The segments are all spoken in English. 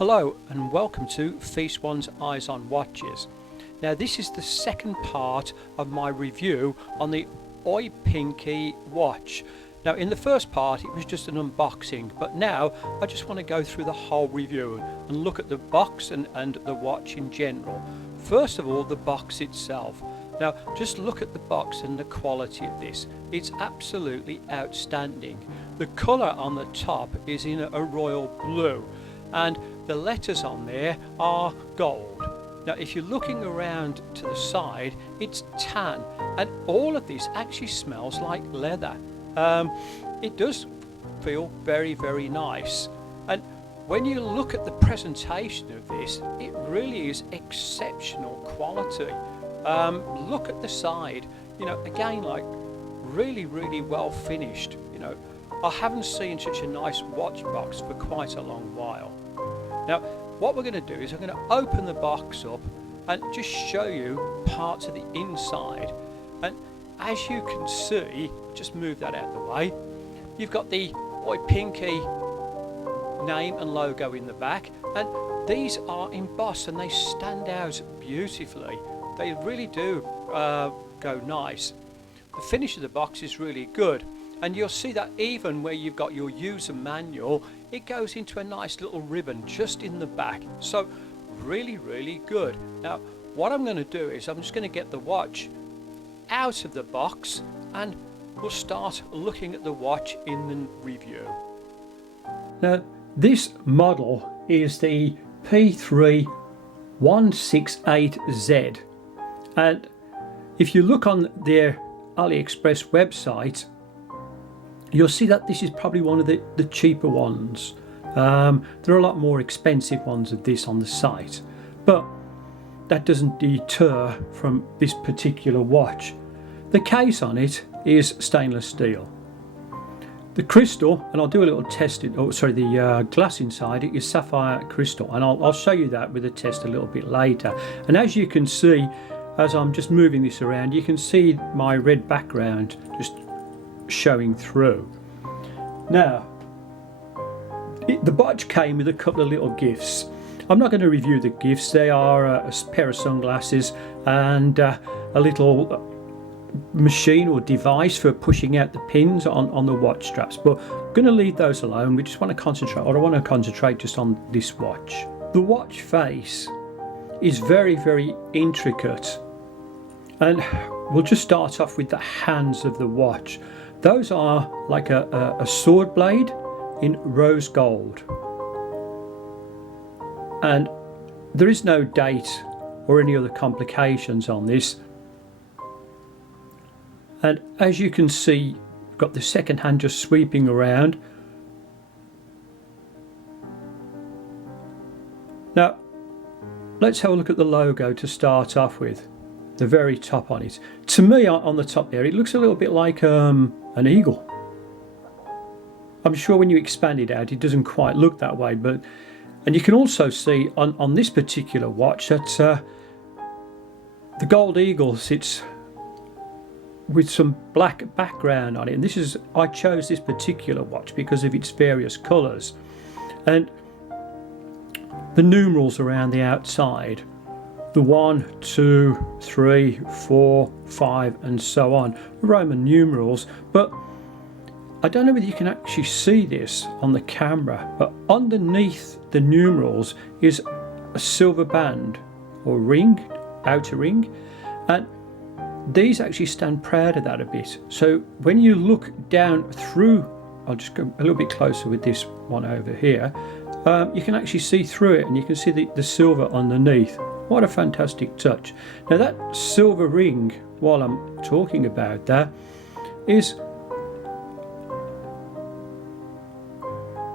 Hello and welcome to Feast One's Eyes on Watches. Now this is the second part of my review on the Oupinke watch. Now in the first part it was just an unboxing, but now I just want to go through the whole review and look at the box and the watch in general. First of all, the box itself. Now just look at the box and the quality of this. It's absolutely outstanding. The colour on the top is in a royal blue, and the letters on there are gold. Now if you're looking around to the side, it's tan, and all of this actually smells like leather. It does feel very, very nice, and when you look at the presentation of this, it really is exceptional quality. Look at the side, again, like really well finished. I haven't seen such a nice watch box for quite a long while. Now what we're going to do is I'm going to open the box up and just show you parts of the inside, and as you can see, just move that out of the way, you've got the Oupinke name and logo in the back, and these are embossed and they stand out beautifully. They really do go nice. The finish of the box is really good, and you'll see that even where you've got your user manual, it goes into a nice little ribbon just in the back. So really good. Now what I'm going to do is I'm just going to get the watch out of the box and we'll start looking at the watch in the review. Now this model is the P3168Z, and if you look on their AliExpress website, you'll see that this is probably one of the cheaper ones. There are a lot more expensive ones of this on the site, but that doesn't deter from this particular watch. The case on it is stainless steel. The crystal, and I'll do a little test, the glass inside it is sapphire crystal, and I'll show you that with a test a little bit later. And as you can see, as I'm just moving this around, you can see my red background just showing through. Now the watch came with a couple of little gifts. I'm not going to review the gifts. They are a pair of sunglasses and a little machine or device for pushing out the pins on the watch straps, but I'm going to leave those alone. We just want to concentrate, or I want to concentrate just on this watch. The watch face is very intricate, and we'll just start off with the hands of the watch. Those are like a sword blade in rose gold, and there is no date or any other complications on this. And as you can see, we've got the second hand just sweeping around. Now let's have a look at the logo to start off with, the very top on it. To me, on the top there, it looks a little bit like an eagle. I'm sure when you expand it out, it doesn't quite look that way, and you can also see on this particular watch that the gold eagle sits with some black background on it, and I chose this particular watch because of its various colours, and the numerals around the outside, the 1, 2, 3, 4, 5 and so on, Roman numerals. But I don't know whether you can actually see this on the camera, but underneath the numerals is a silver band or ring, outer ring, and these actually stand proud of that a bit. So when you look down through, I'll just go a little bit closer with this one over here, you can actually see through it, and you can see the silver underneath. What a fantastic touch. Now that silver ring, while I'm talking about that, is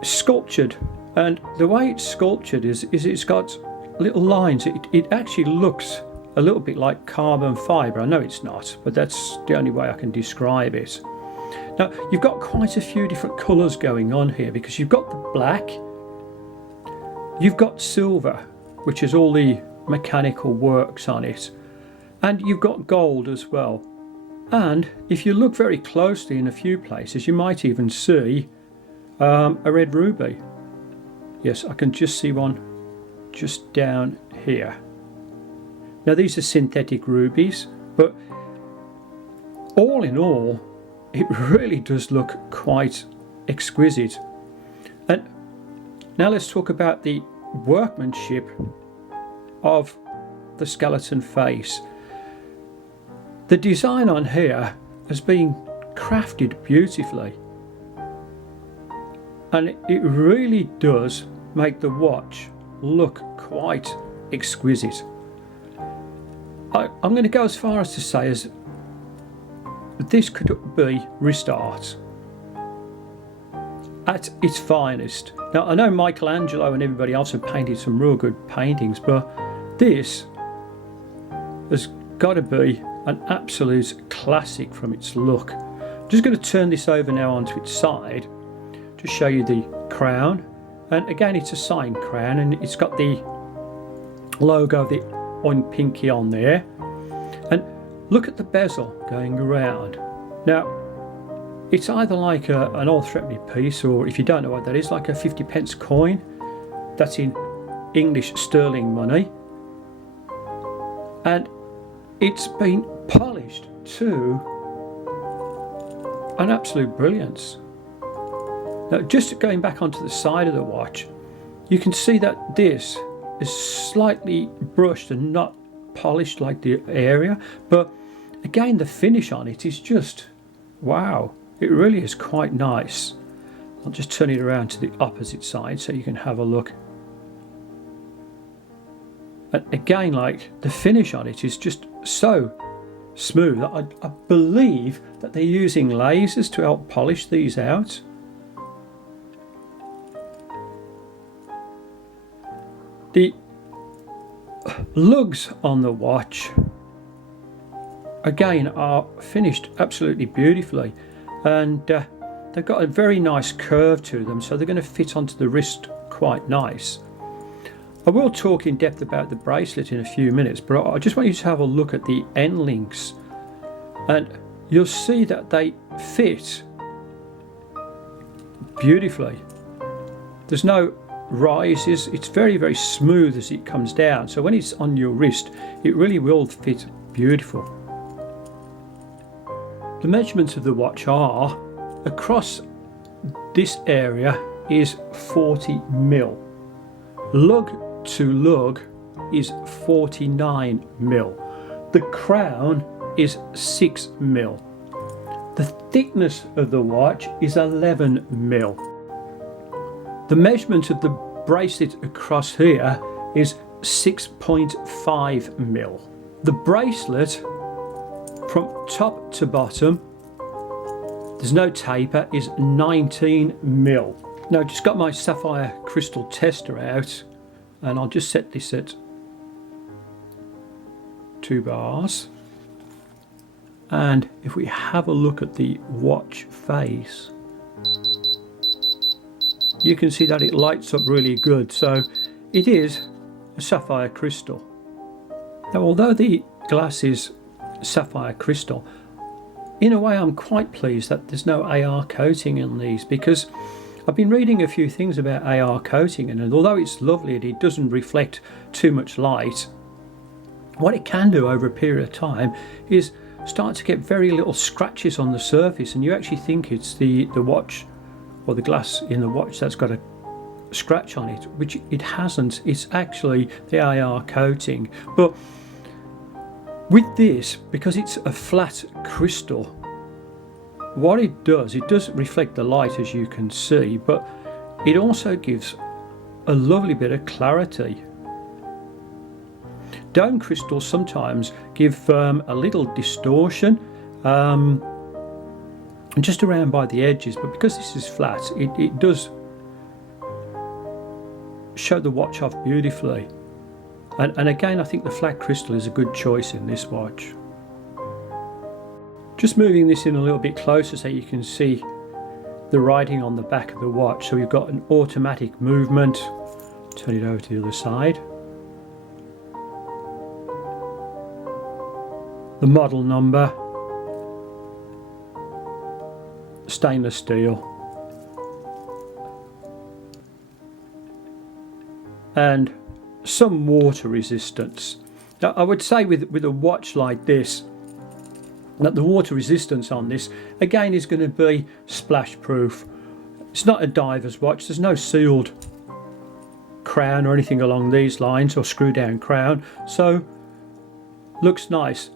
sculptured, and the way it's sculptured is it's got little lines. It actually looks a little bit like carbon fibre. I know it's not, but that's the only way I can describe it. Now you've got quite a few different colours going on here, because you've got the black, you've got silver, which is all the mechanical works on it, and you've got gold as well. And if you look very closely in a few places, you might even see a red ruby. Yes, I can just see one just down here. Now these are synthetic rubies, but all in all it really does look quite exquisite. And now let's talk about the workmanship of the skeleton face. The design on here has been crafted beautifully, and it really does make the watch look quite exquisite. I'm going to go as far as to say as this could be wrist art at its finest. Now I know Michelangelo and everybody else have painted some real good paintings, but this has got to be an absolute classic from its look. I'm just going to turn this over now onto its side to show you the crown, and again it's a signed crown and it's got the logo of the Oupinke on there, and look at the bezel going around. Now it's either like an old threepenny piece, or if you don't know what that is, like a 50p coin. That's in English sterling money, and it's been polished to an absolute brilliance. Now just going back onto the side of the watch, you can see that this is slightly brushed and not polished like the area, but again the finish on it is just wow. It really is quite nice. I'll just turn it around to the opposite side so you can have a look. And again, like, the finish on it is just so smooth. I believe that they're using lasers to help polish these out. The lugs on the watch again are finished absolutely beautifully, and they've got a very nice curve to them, so they're going to fit onto the wrist quite nice. I will talk in depth about the bracelet in a few minutes, but I just want you to have a look at the end links, and you'll see that they fit beautifully. There's no rises, it's very, very smooth as it comes down, so when it's on your wrist it really will fit beautiful. The measurements of the watch are, across this area is 40mm, lug to lug is 49mm, the crown is 6mm, the thickness of the watch is 11mm, the measurement of the bracelet across here is 6.5mm, the bracelet from top to bottom, there's no taper, is 19mm. Now I've just got my sapphire crystal tester out, and I'll just set this at 2 bars, and if we have a look at the watch face, you can see that it lights up really good. So it is a sapphire crystal. Now although the glass is sapphire crystal, in a way I'm quite pleased that there's no AR coating in these, because I've been reading a few things about AR coating, and although it's lovely and it doesn't reflect too much light, what it can do over a period of time is start to get very little scratches on the surface, and you actually think it's the watch or the glass in the watch that's got a scratch on it, which it hasn't. It's actually the AR coating. But with this, because it's a flat crystal, what it does reflect the light, as you can see, but it also gives a lovely bit of clarity. Dome crystals sometimes give a little distortion just around by the edges, but because this is flat, it does show the watch off beautifully. And again, I think the flat crystal is a good choice in this watch. Just moving this in a little bit closer so you can see the writing on the back of the watch. So we've got an automatic movement. Turn it over to the other side. The model number, stainless steel, and some water resistance. Now, I would say with a watch like this that the water resistance on this again is going to be splash proof. It's not a diver's watch, there's no sealed crown or anything along these lines, or screw down crown, so looks nice.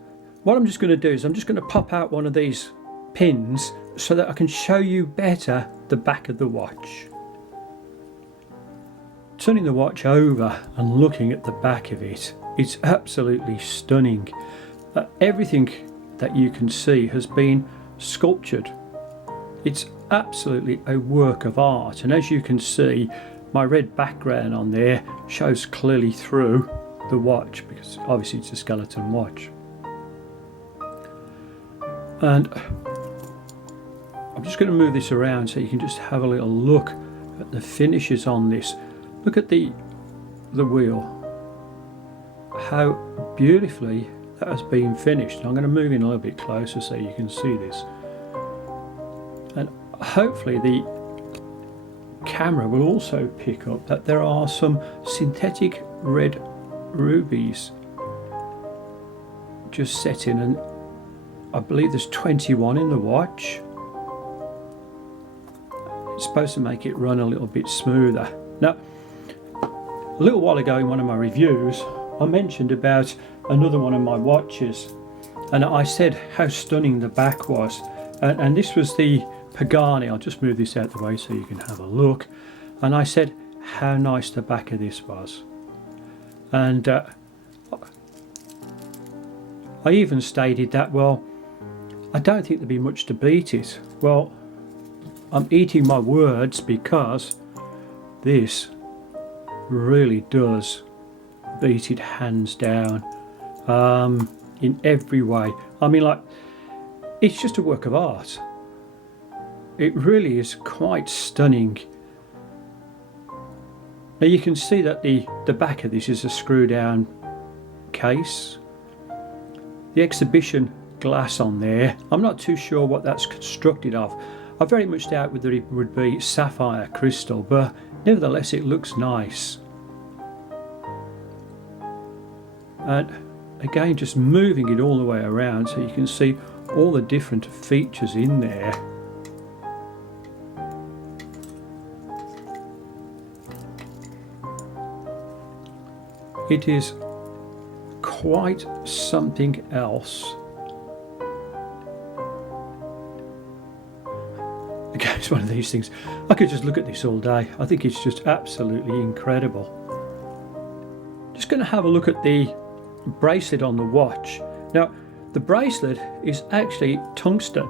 What I'm just going to do is I'm just going to pop out one of these pins so that I can show you better the back of the watch. Turning the watch over and looking at the back of it, it's absolutely stunning. Everything that you can see has been sculptured. It's absolutely a work of art, and as you can see, my red background on there shows clearly through the watch, because obviously it's a skeleton watch. And I'm just going to move this around so you can just have a little look at the finishes on this. Look at the wheel, how beautifully that has been finished. I'm going to move in a little bit closer so you can see this, and hopefully the camera will also pick up that there are some synthetic red rubies just set in, and I believe there's 21 in the watch. It's supposed to make it run a little bit smoother. Now, a little while ago in one of my reviews I mentioned about another one of my watches, and I said how stunning the back was, and this was the Pagani. I'll just move this out of the way so you can have a look, and I said how nice the back of this was, and I even stated that, well, I don't think there'd be much to beat it. Well, I'm eating my words, because this really does beat it hands down, in every way. I mean, like, it's just a work of art. It really is quite stunning. Now you can see that the back of this is a screw down case. The exhibition glass on there, I'm not too sure what that's constructed of. I very much doubt whether it would be sapphire crystal, but nevertheless it looks nice. And again, just moving it all the way around so you can see all the different features in there. It is quite something else. Again, it's one of these things, I could just look at this all day. I think it's just absolutely incredible. Just going to have a look at the bracelet on the watch. Now, the bracelet is actually tungsten,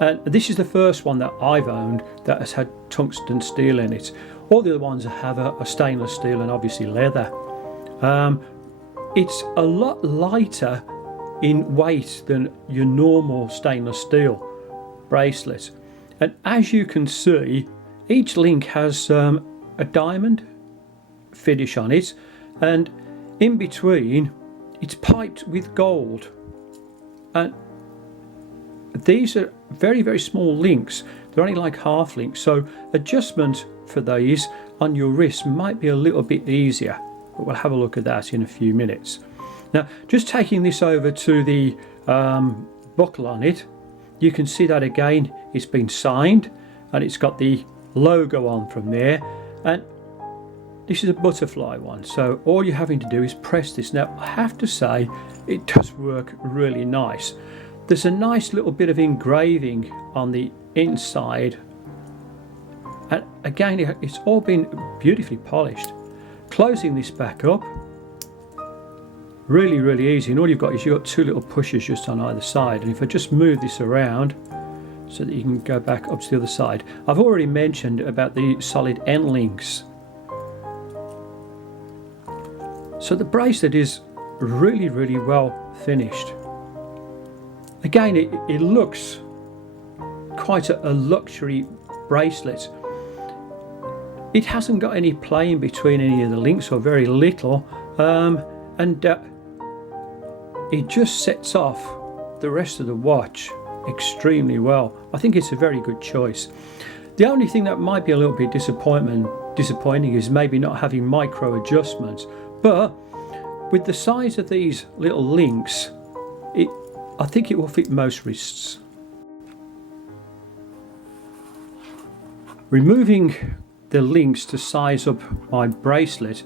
and this is the first one that I've owned that has had tungsten steel in it. All the other ones have a stainless steel and obviously leather. It's a lot lighter in weight than your normal stainless steel bracelet, and as you can see, each link has a diamond finish on it, and in between it's piped with gold, and these are very, very small links. They're only like half links, so adjustment for these on your wrist might be a little bit easier, but we'll have a look at that in a few minutes. Now, just taking this over to the buckle on it, you can see that again it's been signed and it's got the logo on from there, and this is a butterfly one, so all you're having to do is press this. Now, I have to say it does work really nice. There's a nice little bit of engraving on the inside, and again it's all been beautifully polished. Closing this back up, really, really easy, and all you've got is you've got two little pushes just on either side, and if I just move this around so that you can go back up to the other side. I've already mentioned about the solid end links. So the bracelet is really, really well finished. Again, it looks quite a luxury bracelet. It hasn't got any play in between any of the links, or very little, and it just sets off the rest of the watch extremely well. I think it's a very good choice. The only thing that might be a little bit disappointing is maybe not having micro adjustments, But with the size of these little links, I think it will fit most wrists. Removing the links to size up my bracelet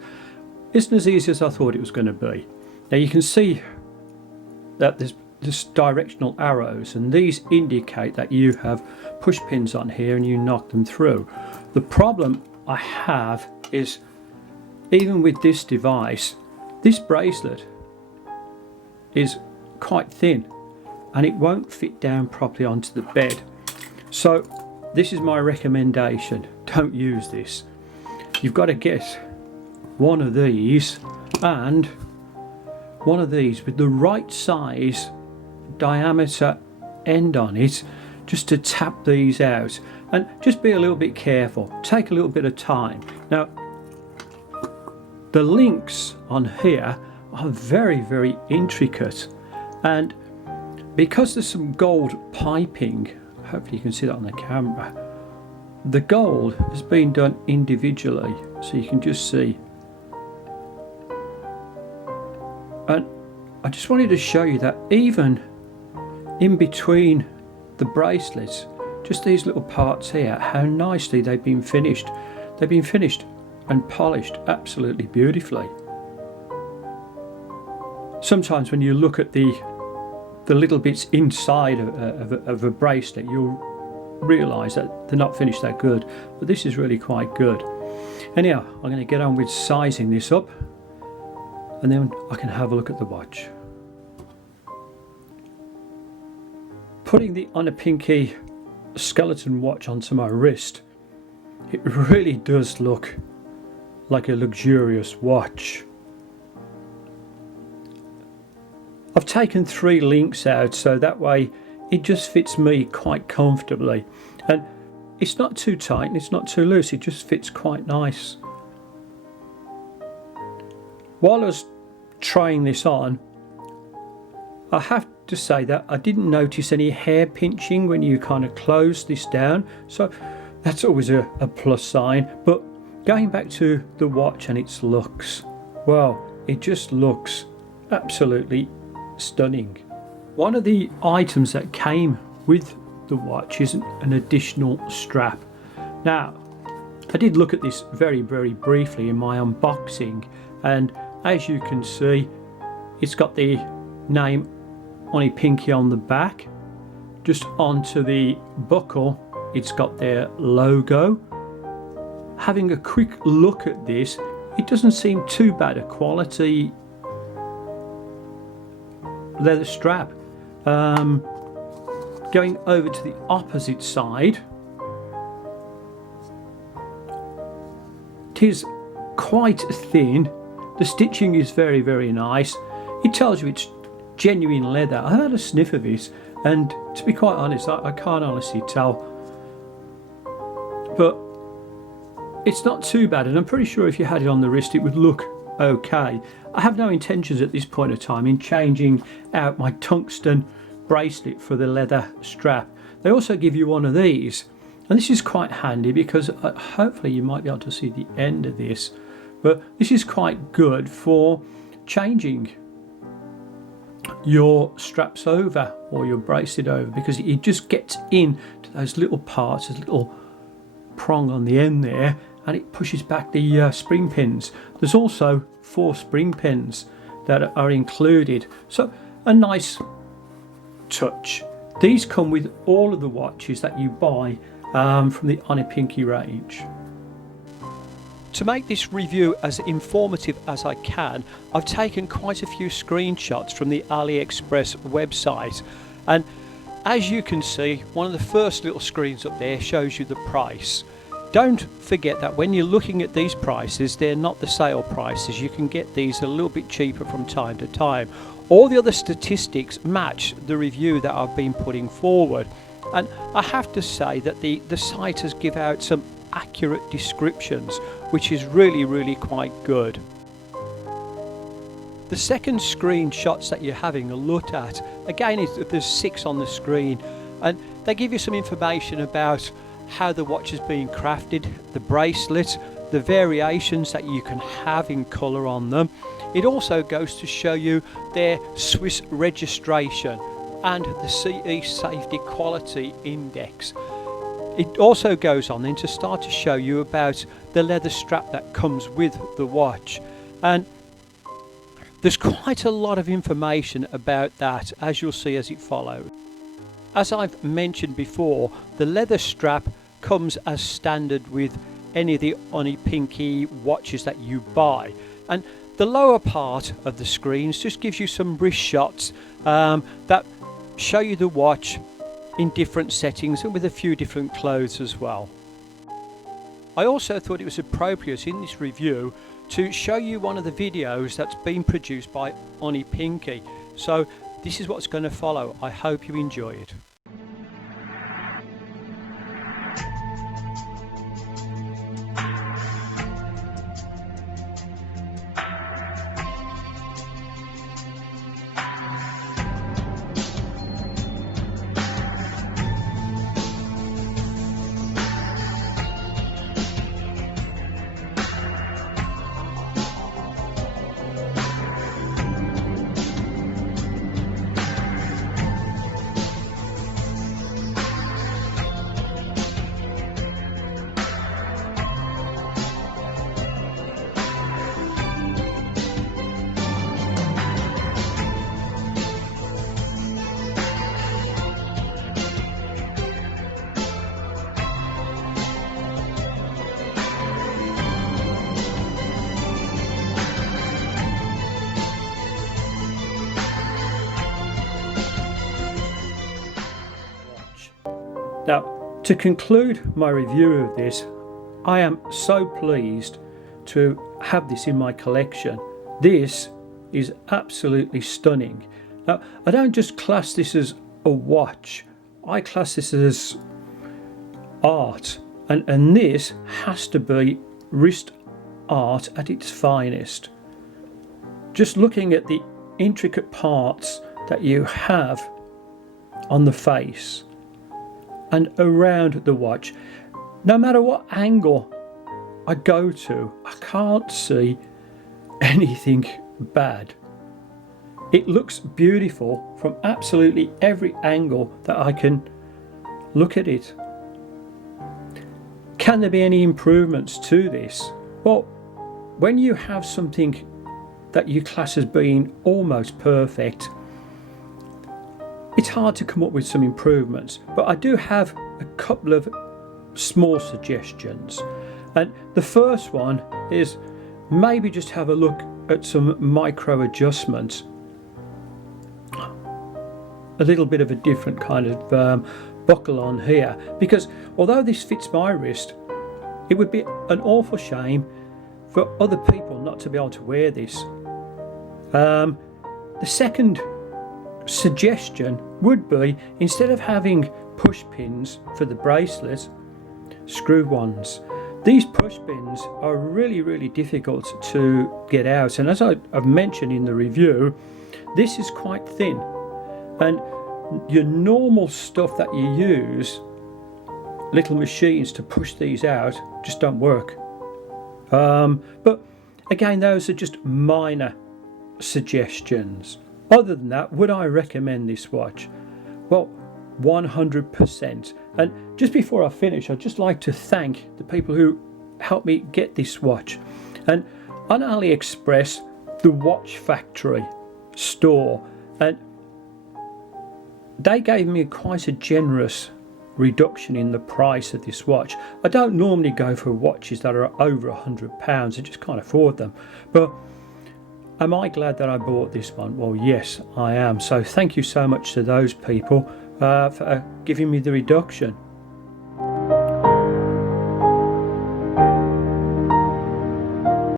isn't as easy as I thought it was going to be. Now you can see that there's just directional arrows, and these indicate that you have push pins on here and you knock them through. The problem I have is, even with this device, this bracelet is quite thin and it won't fit down properly onto the bed. So this is my recommendation: don't use this. You've got to get one of these and one of these with the right size diameter end on it, just to tap these out. And just be a little bit careful, take a little bit of time. Now the links on here are very, very intricate, and because there's some gold piping, hopefully you can see that on the camera, the gold has been done individually, so you can just see. And I just wanted to show you that even in between the bracelets, just these little parts here, how nicely they've been finished. They've been finished and polished absolutely beautifully. Sometimes when you look at the little bits inside of a bracelet, you'll realise that they're not finished that good, but this is really quite good. Anyhow, I'm going to get on with sizing this up, and then I can have a look at the watch. Putting the Oupinke Skeleton Watch onto my wrist, it really does look like a luxurious watch. I've taken 3 links out so that way it just fits me quite comfortably, and it's not too tight and it's not too loose, it just fits quite nice. While I was trying this on, I have to say that I didn't notice any hair pinching when you kind of close this down, so that's always a plus sign. But going back to the watch and its looks, well, it just looks absolutely stunning. One of the items that came with the watch is an additional strap. Now, I did look at this very, very briefly in my unboxing, and as you can see, it's got the name Oupinke on the back. Just onto the buckle, it's got their logo. Having a quick look at this, it doesn't seem too bad a quality leather strap. Going over to the opposite side, it is quite thin. The stitching is very, very nice. It tells you it's genuine leather. I had a sniff of it, and to be quite honest, I can't honestly tell, but it's not too bad, and I'm pretty sure if you had it on the wrist it would look okay. I have no intentions at this point of time in changing out my tungsten bracelet for the leather strap. They also give you one of these, and this is quite handy because hopefully you might be able to see the end of this, but this is quite good for changing your straps over or your bracelet over, because it just gets in to those little parts, there's a little prong on the end there, and it pushes back the spring pins. There's also 4 spring pins that are included, so a nice touch. These come with all of the watches that you buy from the Oupinke range. To make this review as informative as I can, I've taken quite a few screenshots from the AliExpress website, and as you can see, one of the first little screens up there shows you the price. Don't forget that when you're looking at these prices, they're not the sale prices. You can get these a little bit cheaper from time to time. All the other statistics match the review that I've been putting forward, and I have to say that the site has given out some accurate descriptions, which is really, really quite good. The second screenshots that you're having a look at, again, there's 6 on the screen, and they give you some information about how the watch is being crafted, the bracelet, the variations that you can have in colour on them. It also goes to show you their Swiss registration and the CE Safety Quality Index. It also goes on then to start to show you about the leather strap that comes with the watch, and there's quite a lot of information about that, as you'll see as it follows. As I've mentioned before, the leather strap comes as standard with any of the Oupinke watches that you buy, and the lower part of the screens just gives you some wrist shots that show you the watch in different settings and with a few different clothes as well. I also thought it was appropriate in this review to show you one of the videos that's been produced by Oupinke. So this is what's going to follow. I hope you enjoy it. Now, to conclude my review of this, I am so pleased to have this in my collection. This is absolutely stunning. Now, I don't just class this as a watch, I class this as art, and this has to be wrist art at its finest. Just looking at the intricate parts that you have on the face and around the watch, no matter what angle I go to, I can't see anything bad. It looks beautiful from absolutely every angle that I can look at it. Can there be any improvements to this? Well, when you have something that you class as being almost perfect, it's hard to come up with some improvements, but I do have a couple of small suggestions. And the first one is maybe just have a look at some micro adjustments. A little bit of a different kind of buckle on here, because although this fits my wrist, it would be an awful shame for other people not to be able to wear this. The second suggestion would be, instead of having push pins for the bracelets, screw ones. These push pins are really difficult to get out, and as I've mentioned in the review, this is quite thin, and your normal stuff that you use, little machines to push these out, just don't work. But again, those are just minor suggestions. Other than that, would I recommend this watch? Well, 100%. And just before I finish, I'd just like to thank the people who helped me get this watch. And on AliExpress, the Watch Factory store, and they gave me quite a generous reduction in the price of this watch. I don't normally go for watches that are over £100, I just can't afford them. But am I glad that I bought this one? Well, yes, I am. So thank you so much to those people for giving me the reduction.